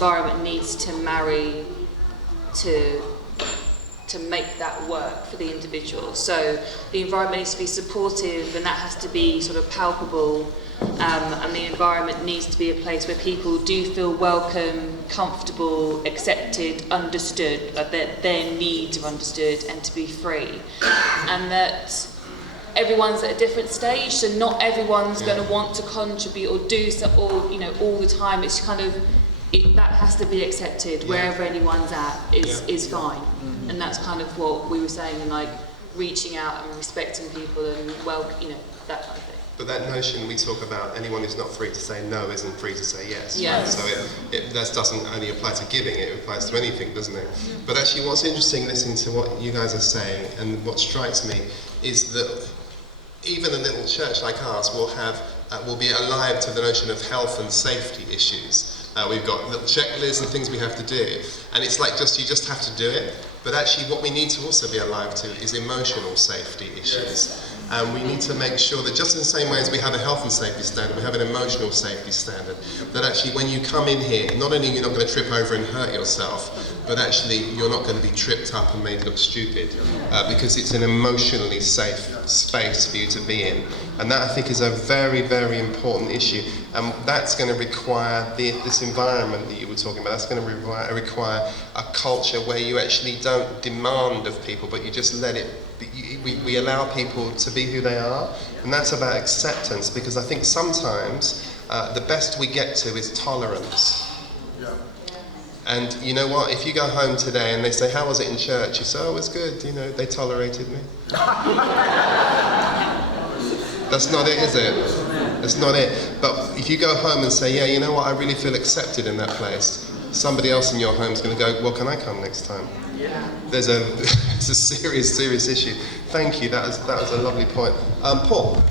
environment needs to marry to make that work for the individual. So the environment needs to be supportive, and that has to be sort of palpable, and the environment needs to be a place where people do feel welcome, comfortable, accepted, understood, that their needs are understood, and to be free. And that everyone's at a different stage, so not everyone's going to want to contribute or do so, or all the time. It's kind of that has to be accepted. Wherever anyone's at is fine, and that's kind of what we were saying, and like reaching out and respecting people and that kind of thing. But that notion we talk about, anyone who's not free to say no isn't free to say yes. Yes. So that doesn't only apply to giving, it applies to anything, doesn't it? But actually what's interesting listening to what you guys are saying, and what strikes me, is that even a little church like ours will be alive to the notion of health and safety issues. We've got little checklists and things we have to do, and it's like you just have to do it. But actually what we need to also be alive to is emotional safety issues. And we need to make sure that just in the same way as we have a health and safety standard, we have an emotional safety standard. That actually when you come in here, not only you're not going to trip over and hurt yourself, but actually you're not going to be tripped up and made look stupid, because it's an emotionally safe space for you to be in. And that I think is a very, very important issue. And that's going to require this environment that you were talking about, that's going to require a culture where you actually don't demand of people, but you just let it, we allow people to be who they are. And that's about acceptance, because I think sometimes the best we get to is tolerance. And you know what, if you go home today and they say, how was it in church? You say, oh, it was good, they tolerated me. That's not it, is it? That's not it. But if you go home and say, yeah, you know what, I really feel accepted in that place, somebody else in your home is going to go, well, can I come next time? It's a serious issue. Thank you, that was a lovely point. Paul?